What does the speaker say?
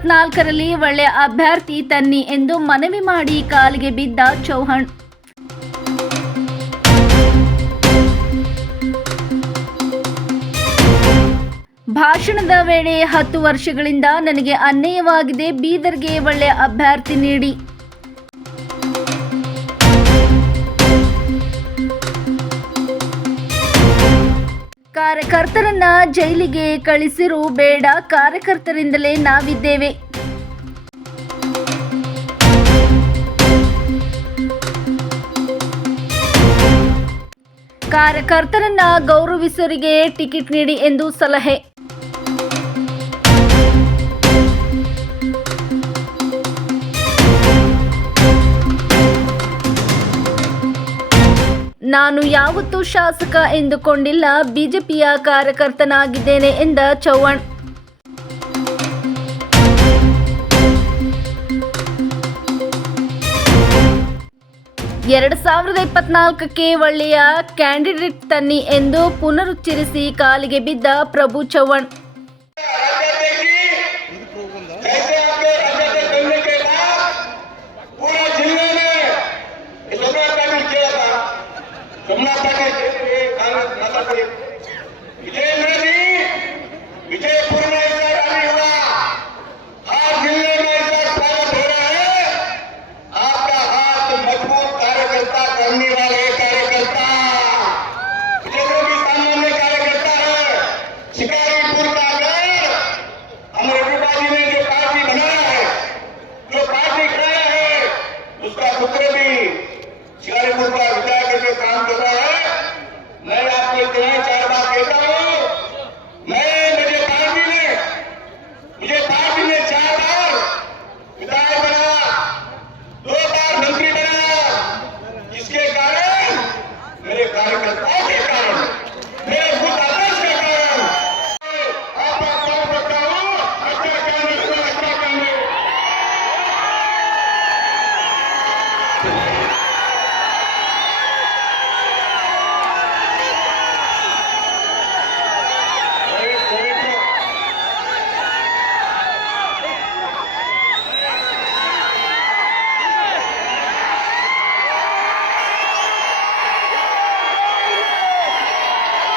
2024ರಲ್ಲಿ ಒಳ್ಳೆಯ ಅಭ್ಯರ್ಥಿ ತನ್ನಿ ಎಂದು ಮನವಿ ಮಾಡಿ ಕಾಲಿಗೆ ಬಿದ್ದ ಚೌಹಾಣ್. ಭಾಷಣದ ವೇಳೆ 10 ವರ್ಷಗಳಿಂದ ನನಗೆ ಅನ್ಯಾಯವಾಗಿದೆ, ಬೀದರ್ಗೆ ಒಳ್ಳೆಯ ಅಭ್ಯರ್ಥಿ ನೀಡಿ. ಕಾರ್ಯಕರ್ತರನ್ನ ಜೈಲಿಗೆ ಕಳಿಸಿರು ಬೇಡ, ಕಾರ್ಯಕರ್ತರಿಂದಲೇ ನಾವಿದ್ದೇವೆ. ಕಾರ್ಯಕರ್ತರನ್ನ ಗೌರವಿಸರಿಗೆ ಟಿಕೆಟ್ ನೀಡಿ ಎಂದು ಸಲಹೆ. ನಾನು ಯಾವತ್ತೂ ಶಾಸಕ ಎಂದುಕೊಂಡಿಲ್ಲ, ಬಿಜೆಪಿಯ ಕಾರ್ಯಕರ್ತನಾಗಿದ್ದೇನೆ ಎಂದ ಚೌಹಾಣ್. ಎರಡು 2024ಕ್ಕೆ ಒಳ್ಳೆಯ ಕ್ಯಾಂಡಿಡೇಟ್ ತನ್ನಿ ಎಂದು ಪುನರುಚ್ಚರಿಸಿ ಕಾಲಿಗೆ ಬಿದ್ದ ಪ್ರಭು ಚೌಹಾಣ್.